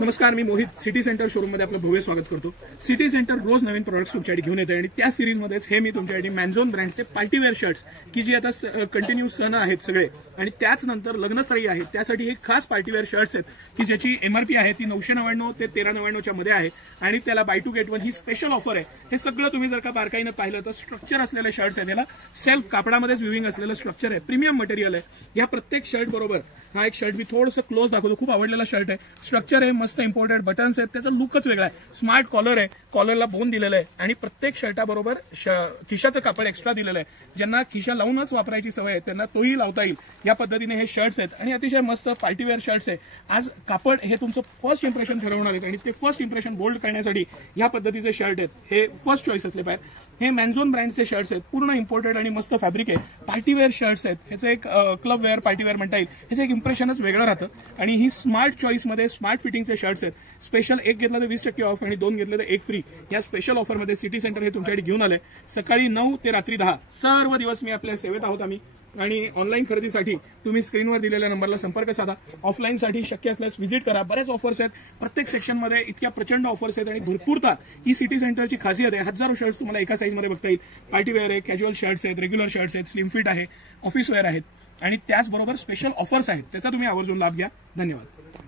नमस्कार, मी Mohit city centre showroom मध्ये आपलं भव्य स्वागत करतो। सिटी सेंटर रोज नवीन प्रोडक्ट्स तुमच्यासाठी घेऊन येते आणि त्या सीरीज मध्येच हे मी तुमच्यासाठी मॅन्झोन ब्रँडचे पार्टीवेअर शर्ट्स की जी आता कंटिन्यू सण आहेत सगळे आणि त्याच नंतर लग्नस्थळी आहेत त्यासाठी एक खास पार्टीवेअर शर्ट्स आहेत की ज्याची एमआरपी आहे ती 999 ते 1399 च्या मध्ये आहे आणि त्याला बाय टू गेट वन ही स्पेशल ऑफर आहे। हे सगळं तुम्ही जर का बारकाईने पाहिलं तर स्ट्रक्चर असलेले शर्ट्स आहेत, याला सेल्फ कापडामध्येच विविंग असलेलं स्ट्रक्चर आहे, प्रीमियम मटेरियल आहे। या प्रत्येक शर्ट बरोबर हा एक शर्ट मी थोडंसं क्लोज दाखवतो, खूप आवडलेला शर्ट आहे। स्ट्रक्चर आहे, मस्त इम्पोर्टेड बटन्स आहेत, त्याचा लुकच वेगळा आहे। स्मार्ट कॉलर आहे, कॉलरला बोन दिलेलं आहे आणि प्रत्येक शर्टाबरोबर खिशाचं कापड एक्स्ट्रा दिलेलं आहे। ज्यांना खिशा लावूनच वापरायची सवय आहे त्यांना तोही लावता येईल या पद्धतीने हे शर्ट्स आहेत आणि अतिशय मस्त पार्टीवेअर शर्ट्स आहे। आज कापड हे तुमचं फर्स्ट इम्प्रेशन ठरवणार आहे आणि ते फर्स्ट इम्प्रेशन बोल्ड करण्यासाठी या पद्धतीचे शर्ट आहेत, हे फर्स्ट चॉईस असले पाहिजे। हे मॅन्झोन ब्रँडचे शर्ट्स आहेत, पूर्ण इम्पोर्टेड आणि मस्त फॅब्रिक आहे, पार्टीवेअर शर्ट्स आहेत। ह्याचं एक क्लब वेअर पार्टीवेअर म्हणता येईल, ह्याचं एक इम्प्रेशनच वेगळं राहतं आणि ही स्मार्ट चॉईसमध्ये स्मार्ट फिटिंगचे शर्ट्स आहेत। स्पेशल एक घेतलं तर 20% ऑफ आणि 2 घेतले तर 1 फ्री या स्पेशल ऑफरमध्ये सिटी सेंटर हे तुमच्यासाठी घेऊन आलंय। सकाळी 9 ते रात्री 10 सर्व दिवस मी आपल्या सेवेत आहोत आम्ही आणि ऑनलाईन खरेदीसाठी तुम्ही स्क्रीनवर दिलेल्या नंबरला संपर्क साधा। ऑफलाईनसाठी शक्य असल्यास व्हिजिट करा, बरेच ऑफर्स आहेत प्रत्येक सेक्शनमध्ये, इतक्या प्रचंड ऑफर्स आहेत आणि भरपूरता ही सिटी सेंटरची खासियत आहे। हजारो शर्ट्स तुम्हाला एका साईजमध्ये बघता येईल, पार्टीवेअर आहे, कॅज्युअल शर्ट्स आहेत, रेग्युलर शर्ट्स आहेत, स्लिम फिट आहे, ऑफिस वेअर आहेत आणि त्याचबरोबर स्पेशल ऑफर्स आहेत, त्याचा तुम्ही आवर्जून लाभ घ्या। धन्यवाद।